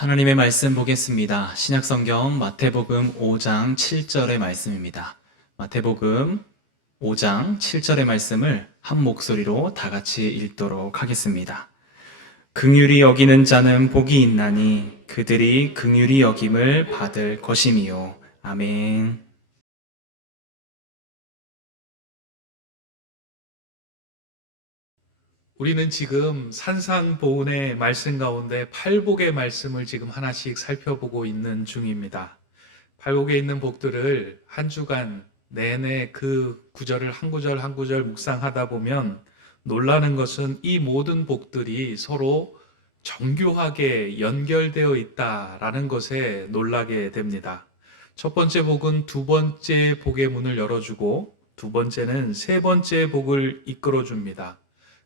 하나님의 말씀 보겠습니다. 신약성경 마태복음 5장 7절의 말씀입니다. 마태복음 5장 7절의 말씀을 한 목소리로 다 같이 읽도록 하겠습니다. 긍휼히 여기는 자는 복이 있나니 그들이 긍휼히 여김을 받을 것임이요. 아멘. 우리는 지금 산상보훈의 말씀 가운데 팔복의 말씀을 지금 하나씩 살펴보고 있는 중입니다. 팔복에 있는 복들을 한 주간 내내 그 구절을 한 구절 한 구절 묵상하다 보면 놀라는 것은 이 모든 복들이 서로 정교하게 연결되어 있다라는 것에 놀라게 됩니다. 첫 번째 복은 두 번째 복의 문을 열어주고 두 번째는 세 번째 복을 이끌어줍니다.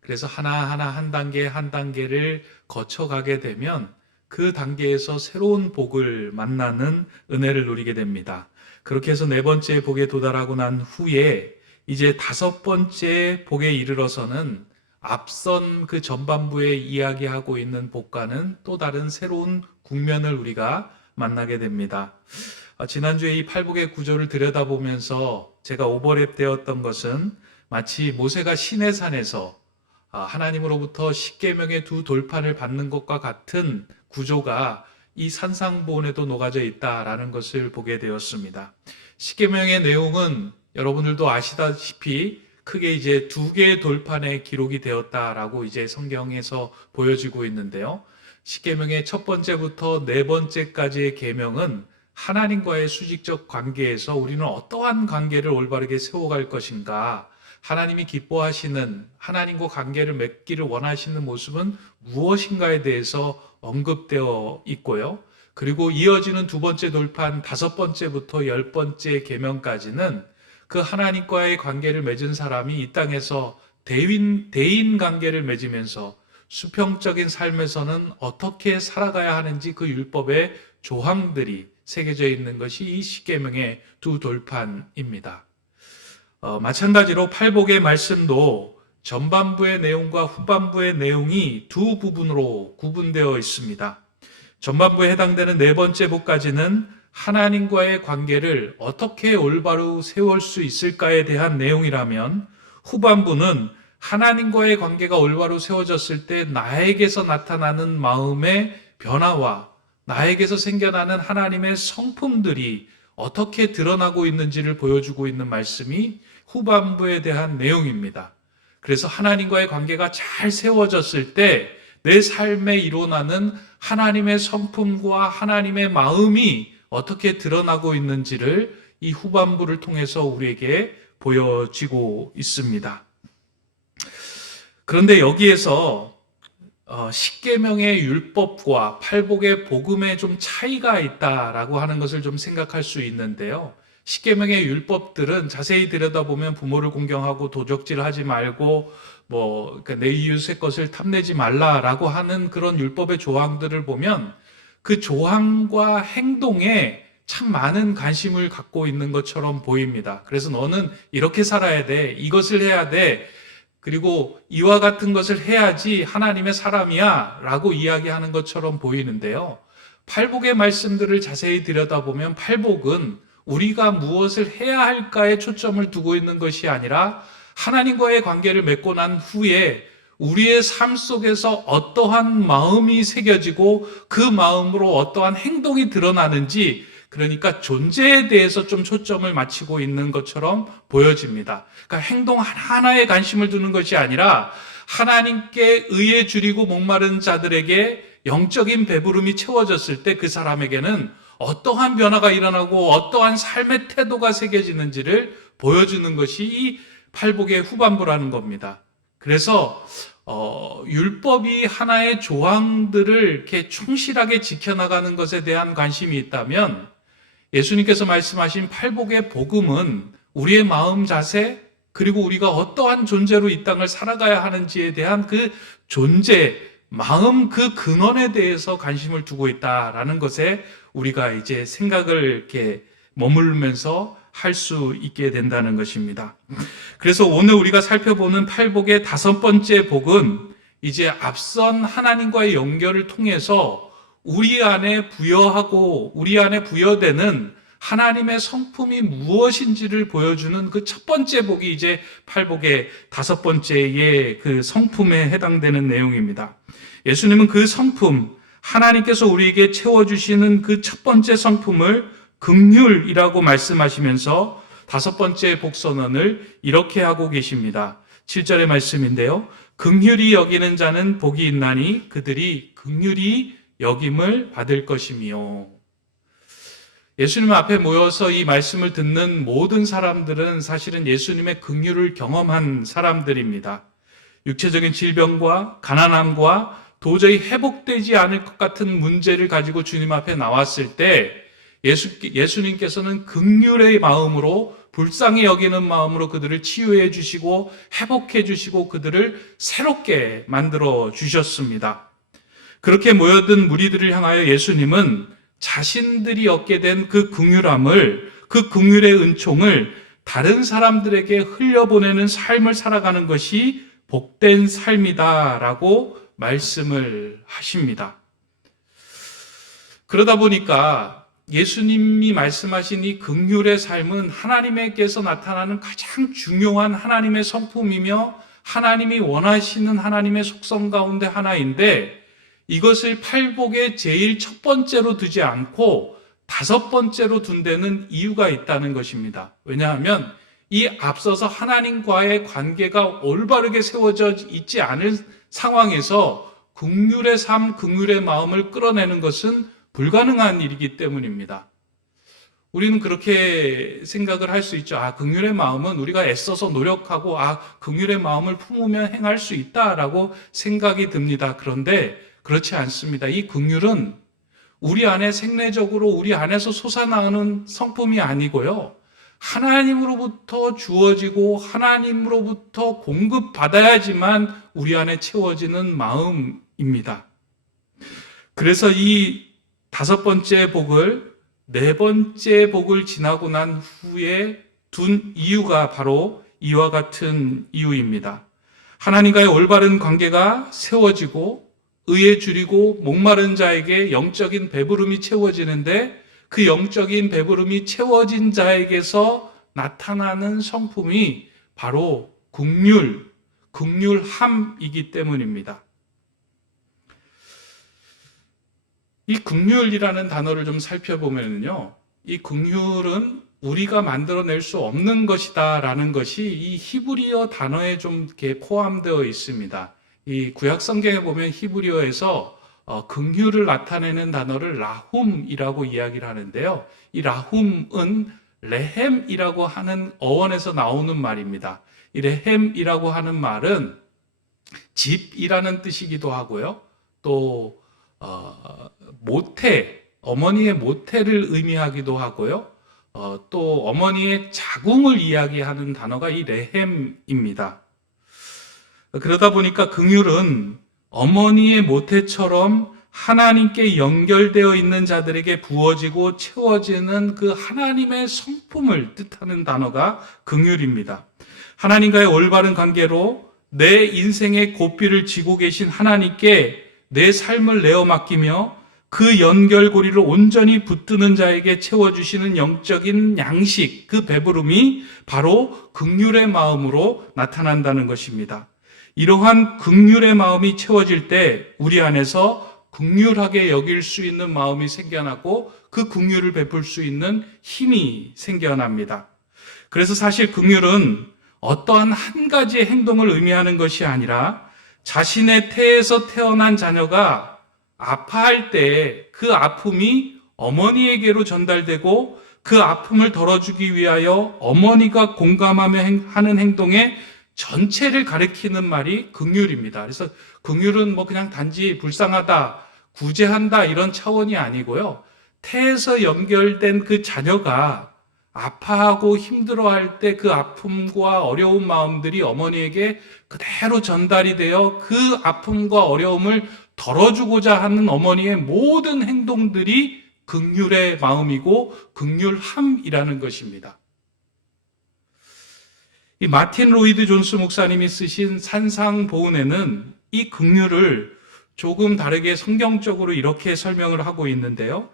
그래서 하나하나 한 단계 한 단계를 거쳐가게 되면 그 단계에서 새로운 복을 만나는 은혜를 누리게 됩니다. 그렇게 해서 네 번째 복에 도달하고 난 후에 이제 다섯 번째 복에 이르러서는 앞선 그 전반부에 이야기하고 있는 복과는 또 다른 새로운 국면을 우리가 만나게 됩니다. 지난주에 이 팔복의 구조를 들여다보면서 제가 오버랩 되었던 것은 마치 모세가 시내산에서 하나님으로부터 십계명의 두 돌판을 받는 것과 같은 구조가 이 산상보훈에도 녹아져 있다라는 것을 보게 되었습니다. 십계명의 내용은 여러분들도 아시다시피 크게 이제 두 개의 돌판에 기록이 되었다라고 이제 성경에서 보여지고 있는데요. 십계명의 첫 번째부터 네 번째까지의 계명은 하나님과의 수직적 관계에서 우리는 어떠한 관계를 올바르게 세워갈 것인가, 하나님이 기뻐하시는, 하나님과 관계를 맺기를 원하시는 모습은 무엇인가에 대해서 언급되어 있고요. 그리고 이어지는 두 번째 돌판 다섯 번째부터 열 번째 계명까지는 그 하나님과의 관계를 맺은 사람이 이 땅에서 대인 관계를 맺으면서 수평적인 삶에서는 어떻게 살아가야 하는지 그 율법의 조항들이 새겨져 있는 것이 이 십계명의 두 돌판입니다. 마찬가지로 팔복의 말씀도 전반부의 내용과 후반부의 내용이 두 부분으로 구분되어 있습니다. 전반부에 해당되는 네 번째 복까지는 하나님과의 관계를 어떻게 올바로 세울 수 있을까에 대한 내용이라면, 후반부는 하나님과의 관계가 올바로 세워졌을 때 나에게서 나타나는 마음의 변화와 나에게서 생겨나는 하나님의 성품들이 어떻게 드러나고 있는지를 보여주고 있는 말씀이 후반부에 대한 내용입니다. 그래서 하나님과의 관계가 잘 세워졌을 때 내 삶에 일어나는 하나님의 성품과 하나님의 마음이 어떻게 드러나고 있는지를 이 후반부를 통해서 우리에게 보여지고 있습니다. 그런데 여기에서 십계명의 율법과 팔복의 복음에 좀 차이가 있다라고 하는 것을 좀 생각할 수 있는데요. 십계명의 율법들은 자세히 들여다보면 부모를 공경하고 도적질을 하지 말고 그러니까 내 이웃의 것을 탐내지 말라라고 하는 그런 율법의 조항들을 보면 그 조항과 행동에 참 많은 관심을 갖고 있는 것처럼 보입니다. 그래서 너는 이렇게 살아야 돼, 이것을 해야 돼, 그리고 이와 같은 것을 해야지 하나님의 사람이야 라고 이야기하는 것처럼 보이는데요. 팔복의 말씀들을 자세히 들여다보면 팔복은 우리가 무엇을 해야 할까에 초점을 두고 있는 것이 아니라 하나님과의 관계를 맺고 난 후에 우리의 삶 속에서 어떠한 마음이 새겨지고 그 마음으로 어떠한 행동이 드러나는지, 그러니까 존재에 대해서 좀 초점을 맞추고 있는 것처럼 보여집니다. 그러니까 행동 하나하나에 관심을 두는 것이 아니라 하나님께 의에 줄이고 목마른 자들에게 영적인 배부름이 채워졌을 때 그 사람에게는 어떠한 변화가 일어나고 어떠한 삶의 태도가 새겨지는지를 보여주는 것이 이 팔복의 후반부라는 겁니다. 그래서 율법이 하나의 조항들을 이렇게 충실하게 지켜나가는 것에 대한 관심이 있다면, 예수님께서 말씀하신 팔복의 복음은 우리의 마음 자세, 그리고 우리가 어떠한 존재로 이 땅을 살아가야 하는지에 대한 그 존재, 마음 그 근원에 대해서 관심을 두고 있다라는 것에 우리가 이제 생각을 이렇게 머물면서 할 수 있게 된다는 것입니다. 그래서 오늘 우리가 살펴보는 팔복의 다섯 번째 복은 이제 앞선 하나님과의 연결을 통해서 우리 안에 부여하고 우리 안에 부여되는 하나님의 성품이 무엇인지를 보여주는 그 첫 번째 복이 이제 팔복의 다섯 번째의 그 성품에 해당되는 내용입니다. 예수님은 그 성품, 하나님께서 우리에게 채워주시는 그 첫 번째 성품을 긍휼이라고 말씀하시면서 다섯 번째 복선언을 이렇게 하고 계십니다. 7절의 말씀인데요. 긍휼히 여기는 자는 복이 있나니 그들이 긍휼히 여김을 받을 것이며. 예수님 앞에 모여서 이 말씀을 듣는 모든 사람들은 사실은 예수님의 긍휼을 경험한 사람들입니다. 육체적인 질병과 가난함과 도저히 회복되지 않을 것 같은 문제를 가지고 주님 앞에 나왔을 때 예수님께서는 긍휼의 마음으로, 불쌍히 여기는 마음으로 그들을 치유해 주시고 회복해 주시고 그들을 새롭게 만들어 주셨습니다. 그렇게 모여든 무리들을 향하여 예수님은 자신들이 얻게 된 그 긍휼함을, 그 긍휼의 은총을 다른 사람들에게 흘려보내는 삶을 살아가는 것이 복된 삶이다라고 말씀을 하십니다. 그러다 보니까 예수님이 말씀하신 이 긍휼의 삶은 하나님께서 나타나는 가장 중요한 하나님의 성품이며 하나님이 원하시는 하나님의 속성 가운데 하나인데, 이것을 팔복의 제일 첫 번째로 두지 않고 다섯 번째로 둔 데는 이유가 있다는 것입니다. 왜냐하면 이 앞서서 하나님과의 관계가 올바르게 세워져 있지 않은 상황에서 긍휼의 삶, 긍휼의 마음을 끌어내는 것은 불가능한 일이기 때문입니다. 우리는 그렇게 생각을 할 수 있죠. 긍휼의 마음은 우리가 애써서 노력하고 긍휼의 마음을 품으면 행할 수 있다라고 생각이 듭니다. 그런데 그렇지 않습니다. 이 긍휼은 우리 안에 생내적으로 우리 안에서 솟아나오는 성품이 아니고요, 하나님으로부터 주어지고 하나님으로부터 공급받아야지만 우리 안에 채워지는 마음입니다. 그래서 이 다섯 번째 복을 네 번째 복을 지나고 난 후에 둔 이유가 바로 이와 같은 이유입니다. 하나님과의 올바른 관계가 세워지고 의에 줄이고 목마른 자에게 영적인 배부름이 채워지는데, 그 영적인 배부름이 채워진 자에게서 나타나는 성품이 바로 긍휼함이기 때문입니다. 이 긍휼이라는 단어를 좀 살펴보면요, 이 긍휼은 우리가 만들어낼 수 없는 것이다라는 것이 이 히브리어 단어에 좀 이렇게 포함되어 있습니다. 이 구약 성경에 보면 히브리어에서 긍휼을 나타내는 단어를 라훔이라고 이야기를 하는데요. 이 라훔은 레헴이라고 하는 어원에서 나오는 말입니다. 이 레헴이라고 하는 말은 집이라는 뜻이기도 하고요. 또 모태, 어머니의 모태를 의미하기도 하고요. 또 어머니의 자궁을 이야기하는 단어가 이 레헴입니다. 그러다 보니까 긍휼은 어머니의 모태처럼 하나님께 연결되어 있는 자들에게 부어지고 채워지는 그 하나님의 성품을 뜻하는 단어가 긍휼입니다. 하나님과의 올바른 관계로 내 인생의 고삐를 쥐고 계신 하나님께 내 삶을 내어 맡기며 그 연결고리를 온전히 붙드는 자에게 채워주시는 영적인 양식, 그 배부름이 바로 긍휼의 마음으로 나타난다는 것입니다. 이러한 긍휼의 마음이 채워질 때 우리 안에서 긍휼하게 여길 수 있는 마음이 생겨나고 그 긍휼을 베풀 수 있는 힘이 생겨납니다. 그래서 사실 긍휼은 어떠한 한 가지의 행동을 의미하는 것이 아니라 자신의 태에서 태어난 자녀가 아파할 때 그 아픔이 어머니에게로 전달되고 그 아픔을 덜어주기 위하여 어머니가 공감하며 하는 행동의 전체를 가리키는 말이 긍휼입니다. 그래서 긍휼은 그냥 단지 불쌍하다, 구제한다 이런 차원이 아니고요. 태에서 연결된 그 자녀가 아파하고 힘들어할 때 그 아픔과 어려운 마음들이 어머니에게 그대로 전달이 되어 그 아픔과 어려움을 덜어주고자 하는 어머니의 모든 행동들이 긍휼의 마음이고 긍휼함이라는 것입니다. 이 마틴 로이드 존스 목사님이 쓰신 산상보훈에는 이 긍휼을 조금 다르게 성경적으로 이렇게 설명을 하고 있는데요.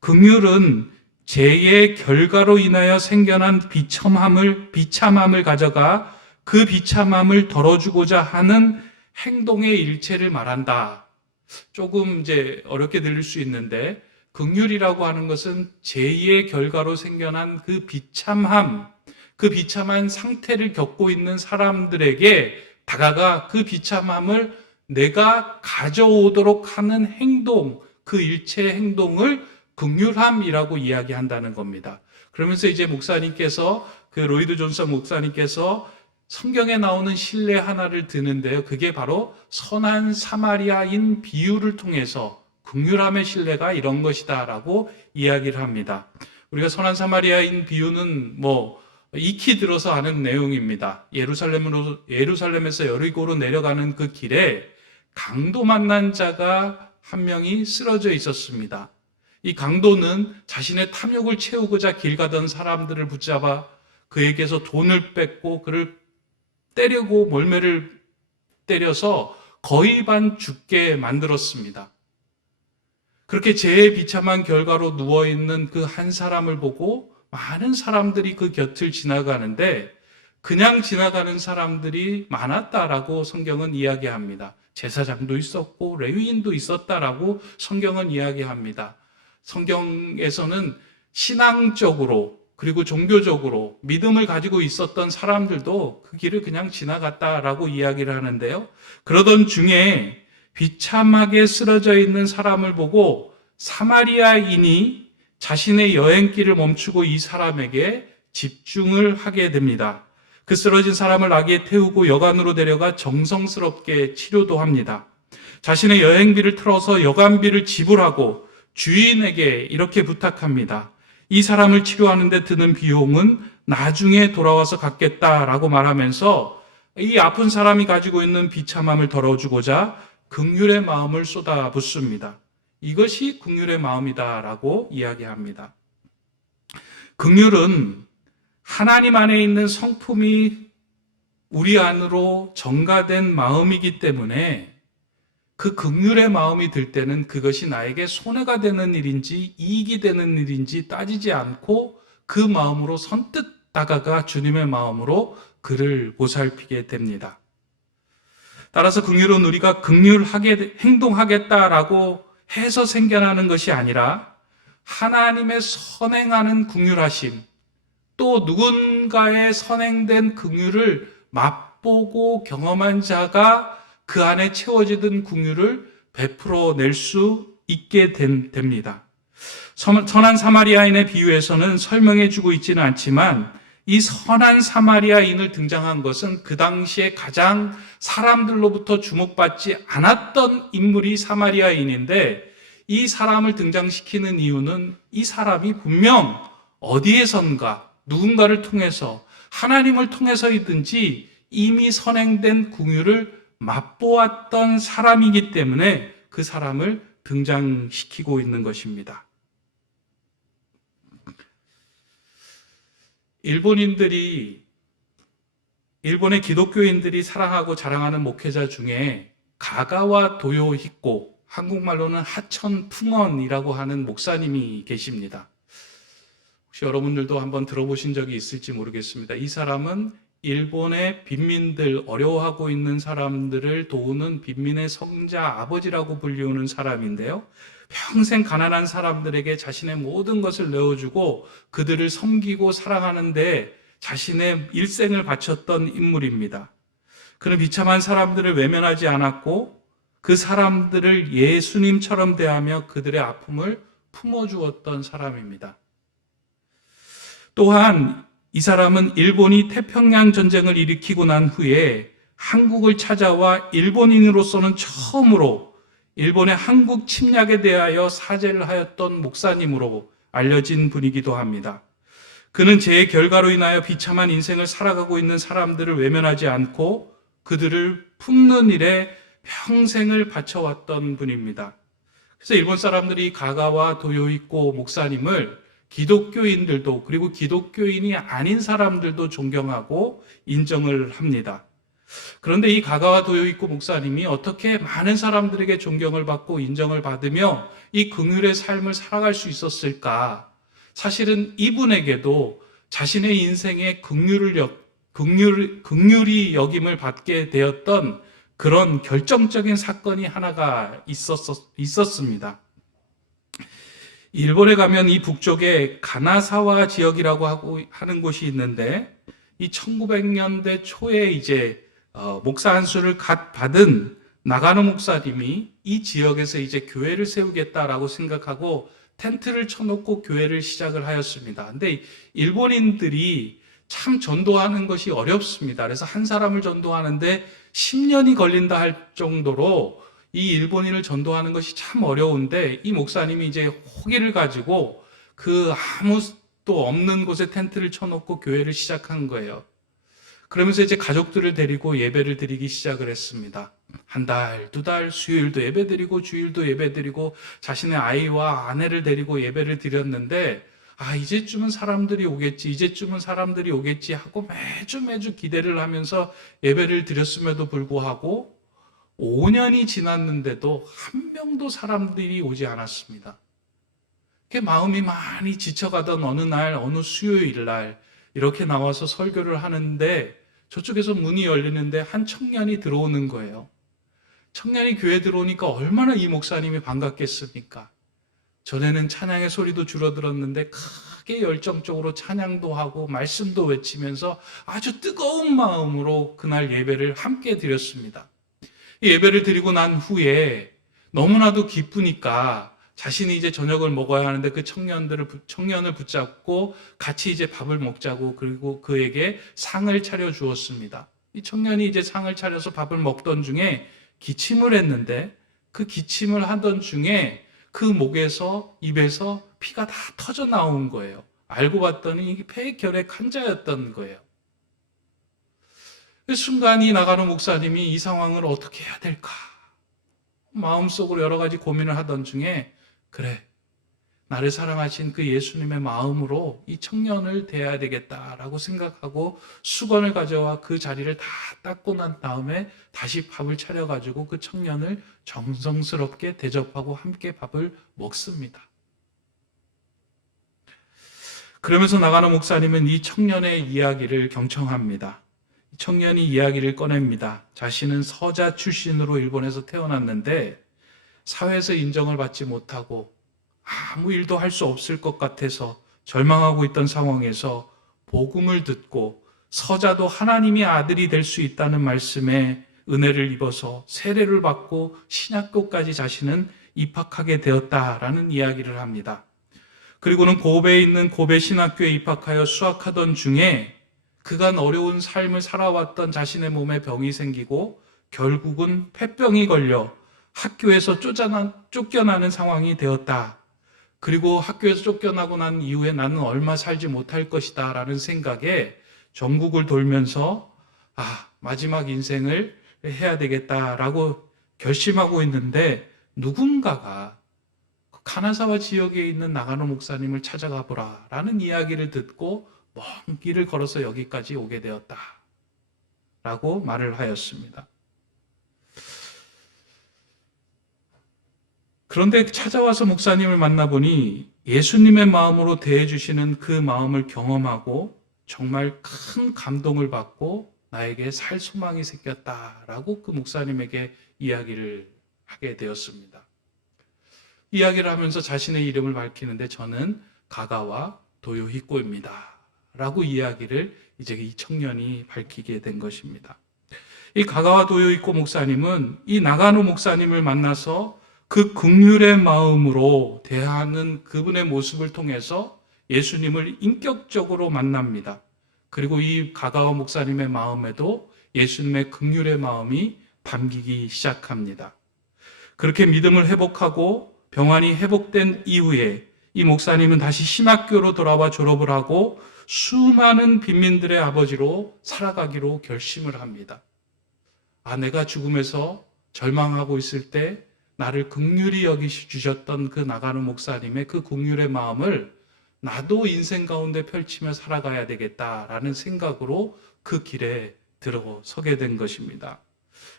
긍휼은 죄의 결과로 인하여 생겨난 비참함을 가져가 그 비참함을 덜어주고자 하는 행동의 일체를 말한다. 조금 이제 어렵게 들릴 수 있는데, 긍휼이라고 하는 것은 죄의 결과로 생겨난 그 비참한 상태를 겪고 있는 사람들에게 다가가 그 비참함을 내가 가져오도록 하는 행동, 그 일체의 행동을 긍휼함이라고 이야기한다는 겁니다. 그러면서 이제 목사님께서, 그 로이드 존슨 목사님께서 성경에 나오는 신뢰 하나를 드는데요. 그게 바로 선한 사마리아인 비유를 통해서 긍휼함의 신뢰가 이런 것이다라고 이야기를 합니다. 우리가 선한 사마리아인 비유는 익히 들어서 아는 내용입니다. 예루살렘에서 여리고로 내려가는 그 길에 강도 만난 자가 한 명이 쓰러져 있었습니다. 이 강도는 자신의 탐욕을 채우고자 길 가던 사람들을 붙잡아 그에게서 돈을 뺏고 그를 때리고 몰매를 때려서 거의 반 죽게 만들었습니다. 그렇게 죄의 비참한 결과로 누워있는 그 한 사람을 보고 많은 사람들이 그 곁을 지나가는데 그냥 지나가는 사람들이 많았다라고 성경은 이야기합니다. 제사장도 있었고 레위인도 있었다라고 성경은 이야기합니다. 성경에서는 신앙적으로 그리고 종교적으로 믿음을 가지고 있었던 사람들도 그 길을 그냥 지나갔다라고 이야기를 하는데요. 그러던 중에 비참하게 쓰러져 있는 사람을 보고 사마리아인이 자신의 여행길을 멈추고 이 사람에게 집중을 하게 됩니다. 그 쓰러진 사람을 나귀에 태우고 여관으로 데려가 정성스럽게 치료도 합니다. 자신의 여행비를 털어서 여관비를 지불하고 주인에게 이렇게 부탁합니다. 이 사람을 치료하는 데 드는 비용은 나중에 돌아와서 갚겠다라고 말하면서 이 아픈 사람이 가지고 있는 비참함을 덜어주고자 긍휼의 마음을 쏟아붓습니다. 이것이 긍휼의 마음이다라고 이야기합니다. 긍휼은 하나님 안에 있는 성품이 우리 안으로 전가된 마음이기 때문에 그 긍휼의 마음이 들 때는 그것이 나에게 손해가 되는 일인지 이익이 되는 일인지 따지지 않고 그 마음으로 선뜻 다가가 주님의 마음으로 그를 보살피게 됩니다. 따라서 긍휼은 우리가 긍휼하게 행동하겠다라고 해서 생겨나는 것이 아니라 하나님의 선행하는 긍휼하심, 또 누군가의 선행된 긍휼을 맛보고 경험한 자가 그 안에 채워지던 긍휼을 베풀어낼 수 있게 됩니다. 선한 사마리아인의 비유에서는 설명해 주고 있지는 않지만 이 선한 사마리아인을 등장한 것은 그 당시에 가장 사람들로부터 주목받지 않았던 인물이 사마리아인인데, 이 사람을 등장시키는 이유는 이 사람이 분명 어디에선가 누군가를 통해서 하나님을 통해서이든지 이미 선행된 긍휼을 맛보았던 사람이기 때문에 그 사람을 등장시키고 있는 것입니다. 일본의 기독교인들이 사랑하고 자랑하는 목회자 중에 가가와 도요히코, 한국말로는 하천 풍언이라고 하는 목사님이 계십니다. 혹시 여러분들도 한번 들어보신 적이 있을지 모르겠습니다. 이 사람은 일본의 빈민들, 어려워하고 있는 사람들을 도우는 빈민의 성자 아버지라고 불리우는 사람인데요. 평생 가난한 사람들에게 자신의 모든 것을 내어주고 그들을 섬기고 사랑하는데 자신의 일생을 바쳤던 인물입니다. 그는 비참한 사람들을 외면하지 않았고 그 사람들을 예수님처럼 대하며 그들의 아픔을 품어주었던 사람입니다. 또한 이 사람은 일본이 태평양 전쟁을 일으키고 난 후에 한국을 찾아와 일본인으로서는 처음으로 일본의 한국 침략에 대하여 사죄를 하였던 목사님으로 알려진 분이기도 합니다. 그는 죄의 결과로 인하여 비참한 인생을 살아가고 있는 사람들을 외면하지 않고 그들을 품는 일에 평생을 바쳐왔던 분입니다. 그래서 일본 사람들이 가가와 도요히코 목사님을 기독교인들도 그리고 기독교인이 아닌 사람들도 존경하고 인정을 합니다. 그런데 이 가가와 도요이코 목사님이 어떻게 많은 사람들에게 존경을 받고 인정을 받으며 이 긍휼의 삶을 살아갈 수 있었을까? 사실은 이분에게도 자신의 인생에 긍휼히 여김을 받게 되었던 그런 결정적인 사건이 하나가 있었습니다. 일본에 가면 이 북쪽에 가나사와 지역이라고 하는 곳이 있는데, 이 1900년대 초에 이제 목사 안수를 갓 받은 나가노 목사님이 이 지역에서 이제 교회를 세우겠다라고 생각하고 텐트를 쳐놓고 교회를 시작을 하였습니다. 근데 일본인들이 참 전도하는 것이 어렵습니다. 그래서 한 사람을 전도하는데 10년이 걸린다 할 정도로 이 일본인을 전도하는 것이 참 어려운데, 이 목사님이 이제 호기를 가지고 그 아무도 없는 곳에 텐트를 쳐놓고 교회를 시작한 거예요. 그러면서 이제 가족들을 데리고 예배를 드리기 시작을 했습니다. 한 달, 두 달, 수요일도 예배 드리고 주일도 예배 드리고 자신의 아이와 아내를 데리고 예배를 드렸는데, 이제쯤은 사람들이 오겠지, 이제쯤은 사람들이 오겠지 하고 매주 기대를 하면서 예배를 드렸음에도 불구하고 5년이 지났는데도 한 명도 사람들이 오지 않았습니다. 마음이 많이 지쳐가던 어느 날, 어느 수요일 날 이렇게 나와서 설교를 하는데 저쪽에서 문이 열리는데 한 청년이 들어오는 거예요. 청년이 교회에 들어오니까 얼마나 이 목사님이 반갑겠습니까? 전에는 찬양의 소리도 줄어들었는데 크게 열정적으로 찬양도 하고 말씀도 외치면서 아주 뜨거운 마음으로 그날 예배를 함께 드렸습니다. 이 예배를 드리고 난 후에 너무나도 기쁘니까 자신이 이제 저녁을 먹어야 하는데 그 청년을 붙잡고 같이 이제 밥을 먹자고, 그리고 그에게 상을 차려 주었습니다. 이 청년이 이제 상을 차려서 밥을 먹던 중에 기침을 했는데, 그 기침을 하던 중에 그 목에서, 입에서 피가 다 터져 나온 거예요. 알고 봤더니 이게 폐결핵 환자였던 거예요. 그 순간 이 나가노 목사님이 이 상황을 어떻게 해야 될까? 마음속으로 여러 가지 고민을 하던 중에, 그래, 나를 사랑하신 그 예수님의 마음으로 이 청년을 대해야 되겠다라고 생각하고 수건을 가져와 그 자리를 다 닦고 난 다음에 다시 밥을 차려가지고 그 청년을 정성스럽게 대접하고 함께 밥을 먹습니다. 그러면서 나가노 목사님은 이 청년의 이야기를 경청합니다. 청년이 이야기를 꺼냅니다. 자신은 서자 출신으로 일본에서 태어났는데 사회에서 인정을 받지 못하고 아무 일도 할 수 없을 것 같아서 절망하고 있던 상황에서 복음을 듣고 서자도 하나님의 아들이 될 수 있다는 말씀에 은혜를 입어서 세례를 받고 신학교까지 자신은 입학하게 되었다라는 이야기를 합니다. 그리고는 고베에 있는 고베 신학교에 입학하여 수학하던 중에 그간 어려운 삶을 살아왔던 자신의 몸에 병이 생기고 결국은 폐병이 걸려 학교에서 쫓겨나는 상황이 되었다. 그리고 학교에서 쫓겨나고 난 이후에 나는 얼마 살지 못할 것이다 라는 생각에 전국을 돌면서 마지막 인생을 해야 되겠다라고 결심하고 있는데, 누군가가 가나사와 지역에 있는 나가노 목사님을 찾아가 보라 라는 이야기를 듣고 먼 길을 걸어서 여기까지 오게 되었다 라고 말을 하였습니다. 그런데 찾아와서 목사님을 만나보니 예수님의 마음으로 대해주시는 그 마음을 경험하고 정말 큰 감동을 받고 나에게 살 소망이 생겼다라고 그 목사님에게 이야기를 하게 되었습니다. 이야기를 하면서 자신의 이름을 밝히는데, 저는 가가와 도요히코입니다 라고 이야기를 이제 이 청년이 밝히게 된 것입니다. 이 가가와 도요히코 목사님은 이 나가노 목사님을 만나서 그 긍휼의 마음으로 대하는 그분의 모습을 통해서 예수님을 인격적으로 만납니다. 그리고 이 가가와 목사님의 마음에도 예수님의 긍휼의 마음이 담기기 시작합니다. 그렇게 믿음을 회복하고 병환이 회복된 이후에 이 목사님은 다시 신학교로 돌아와 졸업을 하고 수많은 빈민들의 아버지로 살아가기로 결심을 합니다. 내가 죽음에서 절망하고 있을 때 나를 긍휼히 여기주셨던 그 나가노 목사님의 그 긍휼의 마음을 나도 인생 가운데 펼치며 살아가야 되겠다라는 생각으로 그 길에 들어서게 된 것입니다.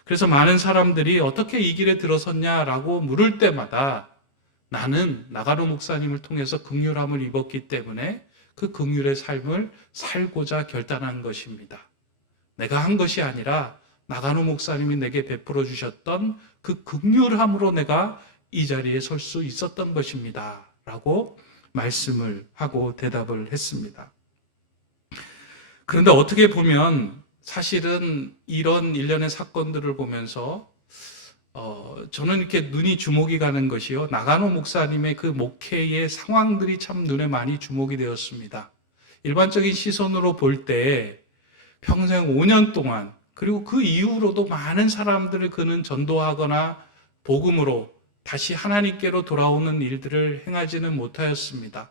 그래서 많은 사람들이 어떻게 이 길에 들어섰냐라고 물을 때마다 나는 나가노 목사님을 통해서 긍휼함을 입었기 때문에 그 긍휼의 삶을 살고자 결단한 것입니다. 내가 한 것이 아니라 나가노 목사님이 내게 베풀어 주셨던 그 긍휼함으로 내가 이 자리에 설 수 있었던 것입니다. 라고 말씀을 하고 대답을 했습니다. 그런데 어떻게 보면 사실은 이런 일련의 사건들을 보면서 저는 이렇게 눈이 주목이 가는 것이요. 나가노 목사님의 그 목회의 상황들이 참 눈에 많이 주목이 되었습니다. 일반적인 시선으로 볼 때 평생 5년 동안 그리고 그 이후로도 많은 사람들을 그는 전도하거나 복음으로 다시 하나님께로 돌아오는 일들을 행하지는 못하였습니다.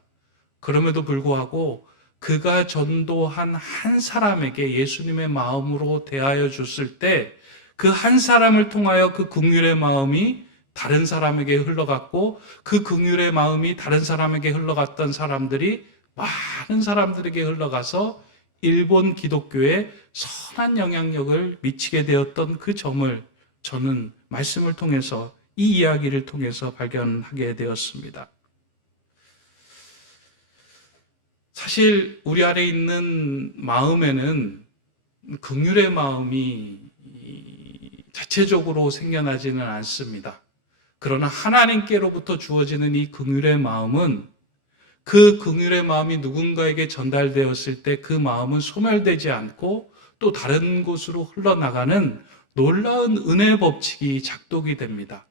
그럼에도 불구하고 그가 전도한 한 사람에게 예수님의 마음으로 대하여 줬을 때 그 한 사람을 통하여 그 긍휼의 마음이 다른 사람에게 흘러갔고 그 긍휼의 마음이 다른 사람에게 흘러갔던 사람들이 많은 사람들에게 흘러가서 일본 기독교에 선한 영향력을 미치게 되었던 그 점을 저는 말씀을 통해서 이 이야기를 통해서 발견하게 되었습니다. 사실 우리 안에 있는 마음에는 긍휼의 마음이 자체적으로 생겨나지는 않습니다. 그러나 하나님께로부터 주어지는 이 긍휼의 마음은 그 긍휼의 마음이 누군가에게 전달되었을 때 그 마음은 소멸되지 않고 또 다른 곳으로 흘러나가는 놀라운 은혜 법칙이 작동이 됩니다.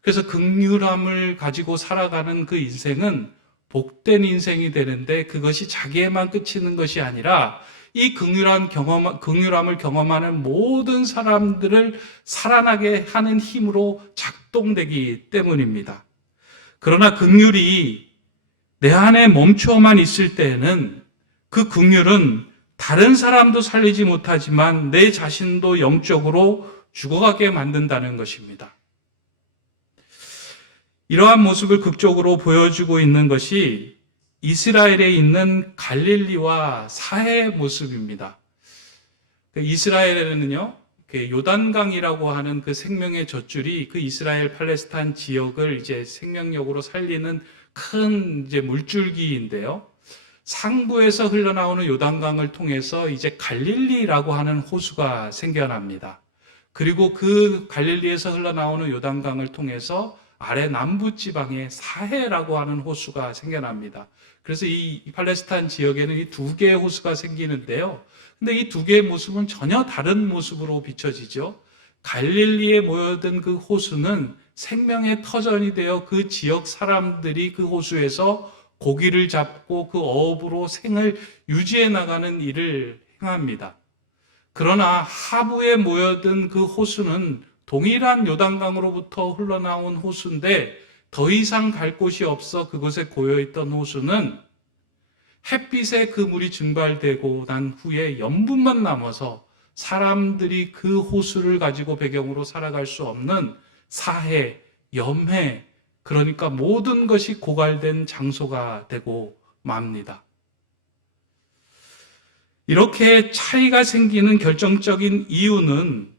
그래서 긍휼함을 가지고 살아가는 그 인생은 복된 인생이 되는데 그것이 자기에만 그치는 것이 아니라 이 긍휼함을 경험하는 모든 사람들을 살아나게 하는 힘으로 작동되기 때문입니다. 그러나 긍휼이 내 안에 멈추어만 있을 때에는 그 긍휼은 다른 사람도 살리지 못하지만 내 자신도 영적으로 죽어가게 만든다는 것입니다. 이러한 모습을 극적으로 보여주고 있는 것이 이스라엘에 있는 갈릴리와 사해의 모습입니다. 이스라엘에는요, 요단강이라고 하는 그 생명의 젖줄이 그 이스라엘 팔레스타인 지역을 이제 생명력으로 살리는 큰 이제 물줄기인데요. 상부에서 흘러나오는 요단강을 통해서 이제 갈릴리라고 하는 호수가 생겨납니다. 그리고 그 갈릴리에서 흘러나오는 요단강을 통해서 아래 남부 지방에 사해라고 하는 호수가 생겨납니다. 그래서 이 팔레스타인 지역에는 이 두 개의 호수가 생기는데요. 근데 이 두 개의 모습은 전혀 다른 모습으로 비춰지죠. 갈릴리에 모여든 그 호수는 생명의 터전이 되어 그 지역 사람들이 그 호수에서 고기를 잡고 그 어업으로 생을 유지해 나가는 일을 행합니다. 그러나 하부에 모여든 그 호수는 동일한 요단강으로부터 흘러나온 호수인데 더 이상 갈 곳이 없어 그곳에 고여있던 호수는 햇빛에 그 물이 증발되고 난 후에 염분만 남아서 사람들이 그 호수를 가지고 배경으로 살아갈 수 없는 사해, 염해, 그러니까 모든 것이 고갈된 장소가 되고 맙니다. 이렇게 차이가 생기는 결정적인 이유는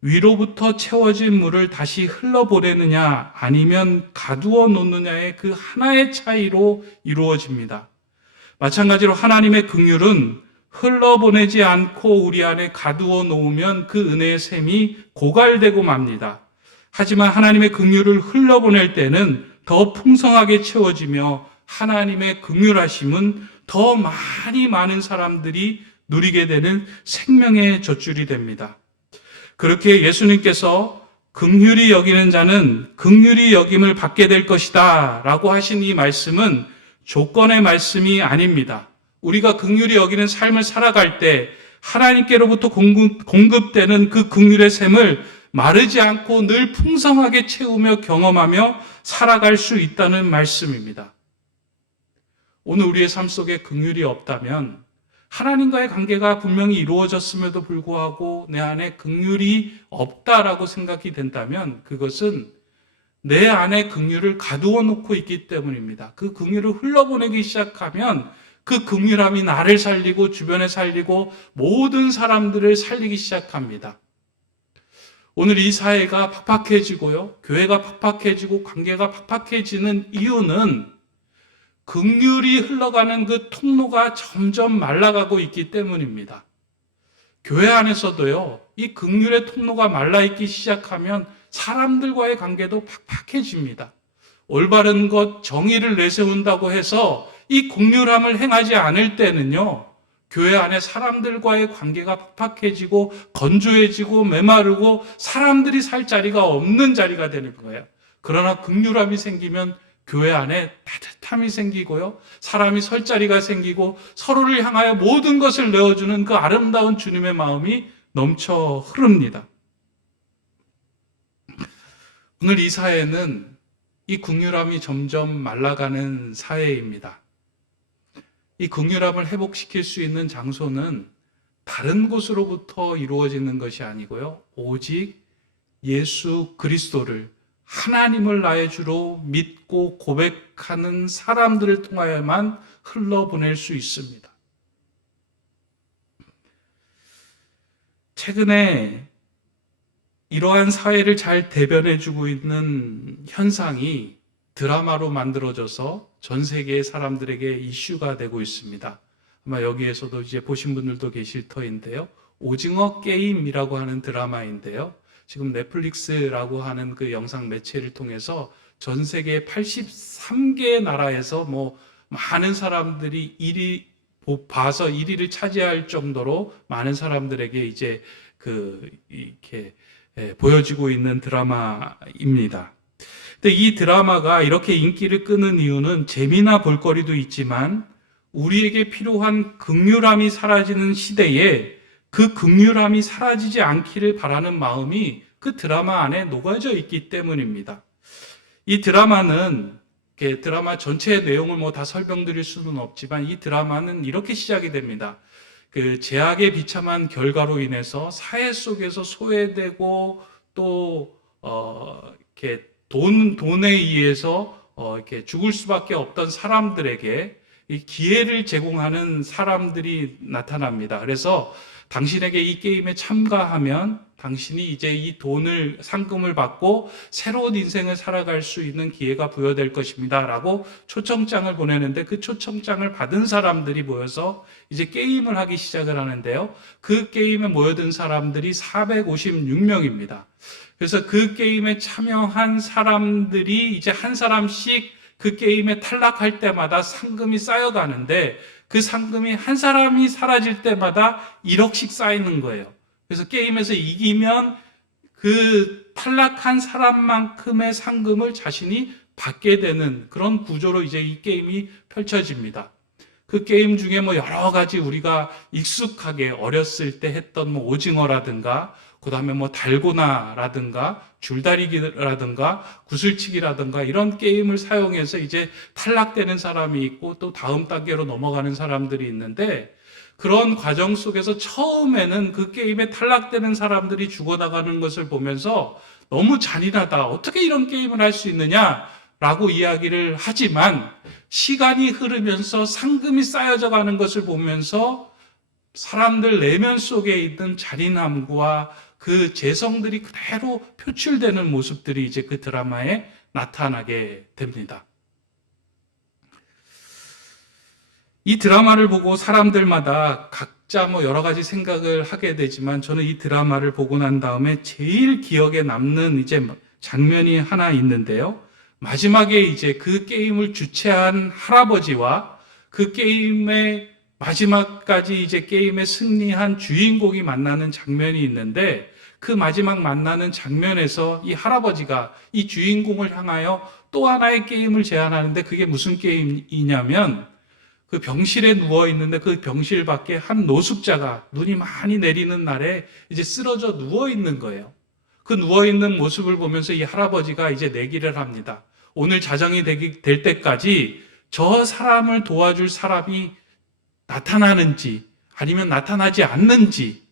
위로부터 채워진 물을 다시 흘러보내느냐 아니면 가두어 놓느냐의 그 하나의 차이로 이루어집니다. 마찬가지로 하나님의 긍휼은 흘러보내지 않고 우리 안에 가두어 놓으면 그 은혜의 샘이 고갈되고 맙니다. 하지만 하나님의 긍휼을 흘러보낼 때는 더 풍성하게 채워지며 하나님의 긍휼하심은 더 많은 사람들이 누리게 되는 생명의 젖줄이 됩니다. 그렇게 예수님께서 긍휼히 여기는 자는 긍휼히 여김을 받게 될 것이다 라고 하신 이 말씀은 조건의 말씀이 아닙니다. 우리가 긍휼히 여기는 삶을 살아갈 때 하나님께로부터 공급되는 그 긍휼의 샘을 마르지 않고 늘 풍성하게 채우며 경험하며 살아갈 수 있다는 말씀입니다. 오늘 우리의 삶 속에 긍휼이 없다면 하나님과의 관계가 분명히 이루어졌음에도 불구하고 내 안에 긍휼이 없다라고 생각이 된다면 그것은 내 안에 긍휼을 가두어 놓고 있기 때문입니다. 그 긍휼을 흘러보내기 시작하면 그 긍휼함이 나를 살리고 주변에 살리고 모든 사람들을 살리기 시작합니다. 오늘 이 사회가 팍팍해지고요. 교회가 팍팍해지고 관계가 팍팍해지는 이유는 긍휼이 흘러가는 그 통로가 점점 말라가고 있기 때문입니다. 교회 안에서도요, 이 긍휼의 통로가 말라있기 시작하면 사람들과의 관계도 팍팍해집니다. 올바른 것, 정의를 내세운다고 해서 이 긍휼함을 행하지 않을 때는요, 교회 안에 사람들과의 관계가 팍팍해지고 건조해지고 메마르고 사람들이 살 자리가 없는 자리가 되는 거예요. 그러나 긍휼함이 생기면 교회 안에 따뜻함이 생기고요, 사람이 설 자리가 생기고 서로를 향하여 모든 것을 내어주는 그 아름다운 주님의 마음이 넘쳐 흐릅니다. 오늘 이 사회는 이 긍휼함이 점점 말라가는 사회입니다. 이 긍휼함을 회복시킬 수 있는 장소는 다른 곳으로부터 이루어지는 것이 아니고요, 오직 예수 그리스도를, 하나님을 나의 주로 믿고 고백하는 사람들을 통하여만 흘러보낼 수 있습니다. 최근에 이러한 사회를 잘 대변해주고 있는 현상이 드라마로 만들어져서 전 세계의 사람들에게 이슈가 되고 있습니다. 아마 여기에서도 이제 보신 분들도 계실 터인데요. 오징어 게임이라고 하는 드라마인데요. 지금 넷플릭스라고 하는 그 영상 매체를 통해서 전 세계 83개의 나라에서 많은 사람들이 봐서 1위를 차지할 정도로 많은 사람들에게 이제 이렇게 보여지고 있는 드라마입니다. 근데 이 드라마가 이렇게 인기를 끄는 이유는 재미나 볼거리도 있지만 우리에게 필요한 긍휼함이 사라지는 시대에 그 긍휼함이 사라지지 않기를 바라는 마음이 그 드라마 안에 녹아져 있기 때문입니다. 이 드라마는 드라마 전체의 내용을 다 설명드릴 수는 없지만 이 드라마는 이렇게 시작이 됩니다. 그 제약의 비참한 결과로 인해서 사회 속에서 소외되고 또 이렇게 돈에 의해서 이렇게 죽을 수밖에 없던 사람들에게 이 기회를 제공하는 사람들이 나타납니다. 그래서 당신에게 이 게임에 참가하면 당신이 이제 이 상금을 받고 새로운 인생을 살아갈 수 있는 기회가 부여될 것입니다. 라고 초청장을 보내는데 그 초청장을 받은 사람들이 모여서 이제 게임을 하기 시작을 하는데요. 그 게임에 모여든 사람들이 456명입니다. 그래서 그 게임에 참여한 사람들이 이제 한 사람씩 그 게임에 탈락할 때마다 상금이 쌓여가는데 그 상금이 한 사람이 사라질 때마다 1억씩 쌓이는 거예요. 그래서 게임에서 이기면 그 탈락한 사람만큼의 상금을 자신이 받게 되는 그런 구조로 이제 이 게임이 펼쳐집니다. 그 게임 중에 여러 가지 우리가 익숙하게 어렸을 때 했던 오징어라든가 그 다음에 달고나라든가 줄다리기라든가 구슬치기라든가 이런 게임을 사용해서 이제 탈락되는 사람이 있고 또 다음 단계로 넘어가는 사람들이 있는데 그런 과정 속에서 처음에는 그 게임에 탈락되는 사람들이 죽어나가는 것을 보면서 너무 잔인하다. 어떻게 이런 게임을 할 수 있느냐라고 이야기를 하지만 시간이 흐르면서 상금이 쌓여져 가는 것을 보면서 사람들 내면 속에 있는 잔인함과 그 재성들이 그대로 표출되는 모습들이 이제 그 드라마에 나타나게 됩니다. 이 드라마를 보고 사람들마다 각자 여러 가지 생각을 하게 되지만 저는 이 드라마를 보고 난 다음에 제일 기억에 남는 이제 장면이 하나 있는데요. 마지막에 이제 그 게임을 주최한 할아버지와 그 게임의 마지막까지 이제 게임에 승리한 주인공이 만나는 장면이 있는데 그 마지막 만나는 장면에서 이 할아버지가 이 주인공을 향하여 또 하나의 게임을 제안하는데 그게 무슨 게임이냐면 그 병실에 누워 있는데 그 병실 밖에 한 노숙자가 눈이 많이 내리는 날에 이제 쓰러져 누워 있는 거예요. 그 누워 있는 모습을 보면서 이 할아버지가 이제 내기를 합니다. 오늘 자정이 될 때까지 저 사람을 도와줄 사람이 나타나는지 아니면 나타나지 않는지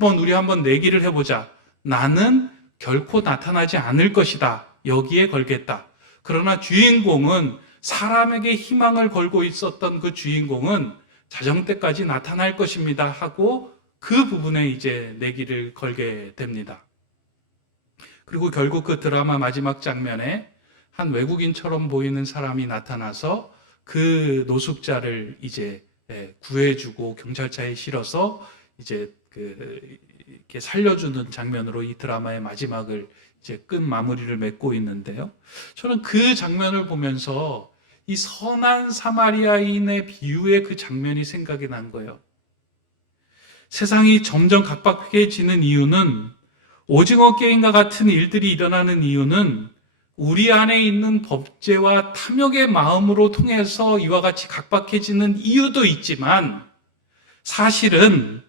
우리 한번 내기를 해보자. 나는 결코 나타나지 않을 것이다. 여기에 걸겠다. 그러나 주인공은 사람에게 희망을 걸고 있었던 그 주인공은 자정 때까지 나타날 것입니다 하고 그 부분에 이제 내기를 걸게 됩니다. 그리고 결국 그 드라마 마지막 장면에 한 외국인처럼 보이는 사람이 나타나서 그 노숙자를 이제 구해주고 경찰차에 실어서 이제 이렇게 살려주는 장면으로 이 드라마의 마지막을 이제 끝 마무리를 맺고 있는데요. 저는 그 장면을 보면서 이 선한 사마리아인의 비유의 그 장면이 생각이 난 거예요. 세상이 점점 각박해지는 이유는 오징어 게임과 같은 일들이 일어나는 이유는 우리 안에 있는 법제와 탐욕의 마음으로 통해서 이와 같이 각박해지는 이유도 있지만 사실은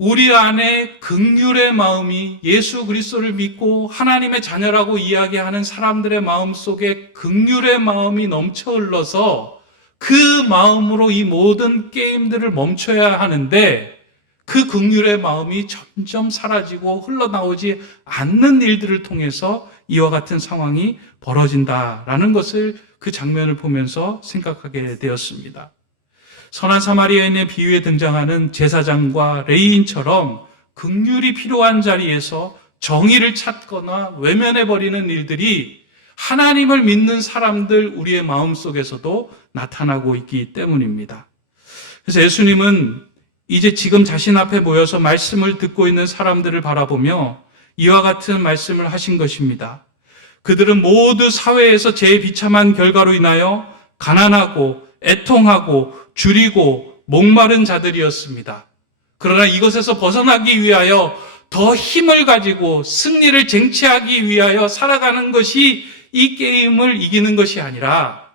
우리 안에 긍휼의 마음이 예수 그리스도를 믿고 하나님의 자녀라고 이야기하는 사람들의 마음 속에 긍휼의 마음이 넘쳐 흘러서 그 마음으로 이 모든 게임들을 멈춰야 하는데 그 긍휼의 마음이 점점 사라지고 흘러나오지 않는 일들을 통해서 이와 같은 상황이 벌어진다라는 것을 그 장면을 보면서 생각하게 되었습니다. 선한 사마리아인의 비유에 등장하는 제사장과 레위인처럼 긍휼이 필요한 자리에서 정의를 찾거나 외면해버리는 일들이 하나님을 믿는 사람들 우리의 마음속에서도 나타나고 있기 때문입니다. 그래서 예수님은 이제 지금 자신 앞에 모여서 말씀을 듣고 있는 사람들을 바라보며 이와 같은 말씀을 하신 것입니다. 그들은 모두 사회에서 제 비참한 결과로 인하여 가난하고 애통하고 줄이고 목마른 자들이었습니다. 그러나 이것에서 벗어나기 위하여 더 힘을 가지고 승리를 쟁취하기 위하여 살아가는 것이 이 게임을 이기는 것이 아니라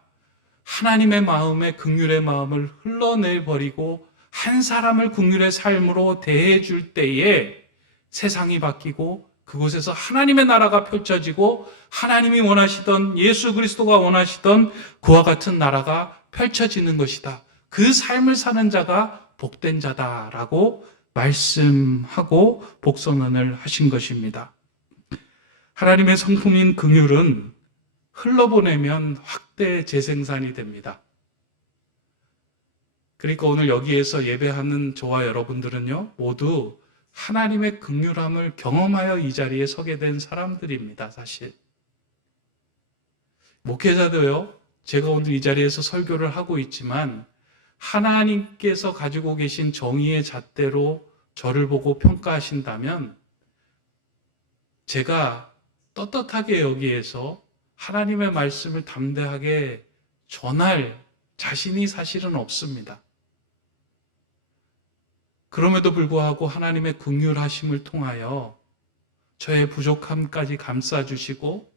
하나님의 마음에 긍휼의 마음을 흘러내버리고 한 사람을 긍휼의 삶으로 대해줄 때에 세상이 바뀌고 그곳에서 하나님의 나라가 펼쳐지고 하나님이 원하시던 예수 그리스도가 원하시던 그와 같은 나라가 펼쳐지는 것이다. 그 삶을 사는 자가 복된 자다라고 말씀하고 복선언을 하신 것입니다. 하나님의 성품인 긍휼은 흘러보내면 확대 재생산이 됩니다. 그러니까 오늘 여기에서 예배하는 저와 여러분들은요, 모두 하나님의 긍휼함을 경험하여 이 자리에 서게 된 사람들입니다, 사실. 목회자도요, 제가 오늘 이 자리에서 설교를 하고 있지만 하나님께서 가지고 계신 정의의 잣대로 저를 보고 평가하신다면 제가 떳떳하게 여기에서 하나님의 말씀을 담대하게 전할 자신이 사실은 없습니다. 그럼에도 불구하고 하나님의 긍휼하심을 통하여 저의 부족함까지 감싸주시고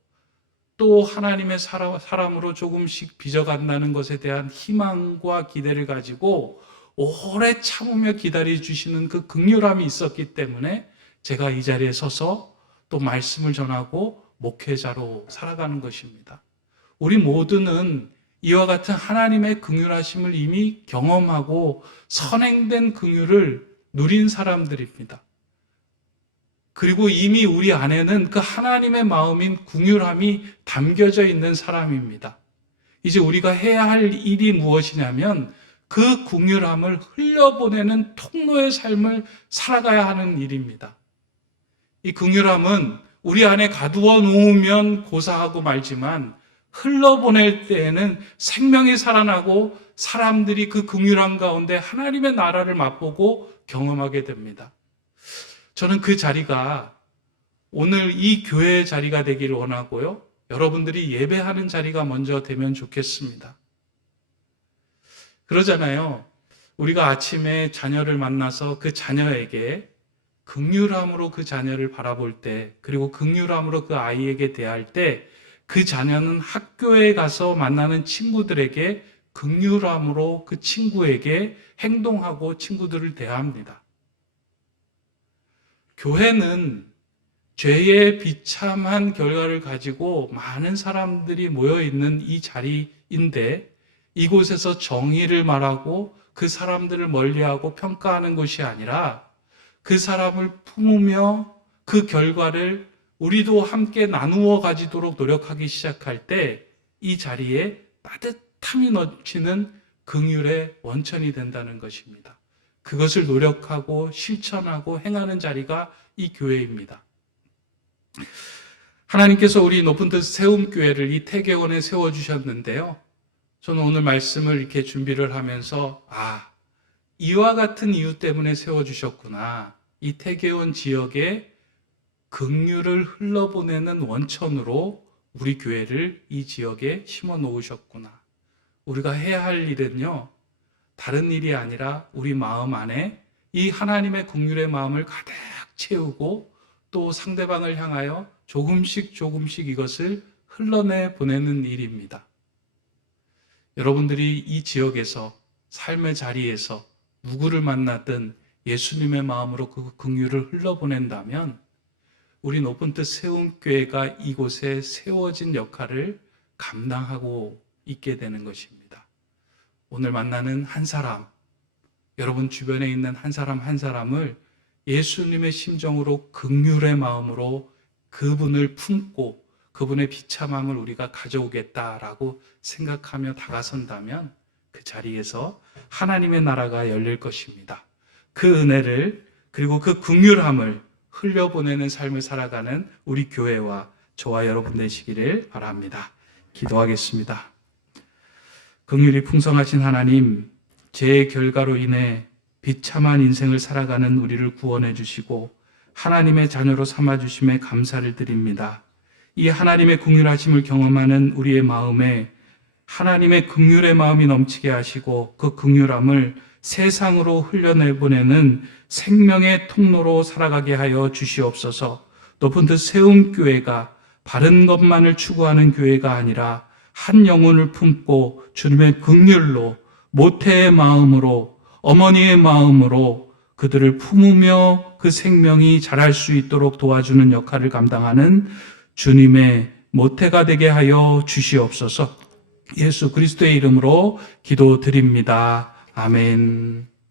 또 하나님의 사람으로 조금씩 빚어간다는 것에 대한 희망과 기대를 가지고 오래 참으며 기다려주시는 그 긍휼함이 있었기 때문에 제가 이 자리에 서서 또 말씀을 전하고 목회자로 살아가는 것입니다. 우리 모두는 이와 같은 하나님의 긍휼하심을 이미 경험하고 선행된 긍휼을 누린 사람들입니다. 그리고 이미 우리 안에는 그 하나님의 마음인 긍휼함이 담겨져 있는 사람입니다. 이제 우리가 해야 할 일이 무엇이냐면 그 긍휼함을 흘려보내는 통로의 삶을 살아가야 하는 일입니다. 이 긍휼함은 우리 안에 가두어 놓으면 고사하고 말지만 흘러보낼 때에는 생명이 살아나고 사람들이 그 긍휼함 가운데 하나님의 나라를 맛보고 경험하게 됩니다. 저는 그 자리가 오늘 이 교회의 자리가 되기를 원하고요. 여러분들이 예배하는 자리가 먼저 되면 좋겠습니다. 그러잖아요. 우리가 아침에 자녀를 만나서 그 자녀에게 긍휼함으로 그 자녀를 바라볼 때, 그리고 긍휼함으로 그 아이에게 대할 때, 그 자녀는 학교에 가서 만나는 친구들에게 긍휼함으로 그 친구에게 행동하고 친구들을 대합니다. 교회는 죄의 비참한 결과를 가지고 많은 사람들이 모여있는 이 자리인데 이곳에서 정의를 말하고 그 사람들을 멀리하고 평가하는 것이 아니라 그 사람을 품으며 그 결과를 우리도 함께 나누어 가지도록 노력하기 시작할 때 이 자리에 따뜻함이 넘치는 긍휼의 원천이 된다는 것입니다. 그것을 노력하고 실천하고 행하는 자리가 이 교회입니다. 하나님께서 우리 높은 뜻 세움교회를 이 태계원에 세워주셨는데요. 저는 오늘 말씀을 이렇게 준비를 하면서 이와 같은 이유 때문에 세워주셨구나. 이 태계원 지역에 긍휼을 흘러보내는 원천으로 우리 교회를 이 지역에 심어 놓으셨구나. 우리가 해야 할 일은요, 다른 일이 아니라 우리 마음 안에 이 하나님의 긍휼의 마음을 가득 채우고 또 상대방을 향하여 조금씩 이것을 흘러내 보내는 일입니다. 여러분들이 이 지역에서 삶의 자리에서 누구를 만나든 예수님의 마음으로 그 긍휼을 흘러보낸다면 우리 높은 뜻 세움교회가 이곳에 세워진 역할을 감당하고 있게 되는 것입니다. 오늘 만나는 한 사람, 여러분 주변에 있는 한 사람 한 사람을 예수님의 심정으로 긍휼의 마음으로 그분을 품고 그분의 비참함을 우리가 가져오겠다라고 생각하며 다가선다면 그 자리에서 하나님의 나라가 열릴 것입니다. 그 은혜를 그리고 그 긍휼함을 흘려보내는 삶을 살아가는 우리 교회와 저와 여러분 되시기를 바랍니다. 기도하겠습니다. 긍휼이 풍성하신 하나님, 죄의 결과로 인해 비참한 인생을 살아가는 우리를 구원해 주시고 하나님의 자녀로 삼아 주심에 감사를 드립니다. 이 하나님의 긍휼하심을 경험하는 우리의 마음에 하나님의 긍휼의 마음이 넘치게 하시고 그 긍휼함을 세상으로 흘려내보내는 생명의 통로로 살아가게 하여 주시옵소서. 높은 뜻 세움교회가 바른 것만을 추구하는 교회가 아니라 한 영혼을 품고 주님의 긍휼로 모태의 마음으로 어머니의 마음으로 그들을 품으며 그 생명이 자랄 수 있도록 도와주는 역할을 감당하는 주님의 모태가 되게 하여 주시옵소서. 예수 그리스도의 이름으로 기도드립니다. 아멘.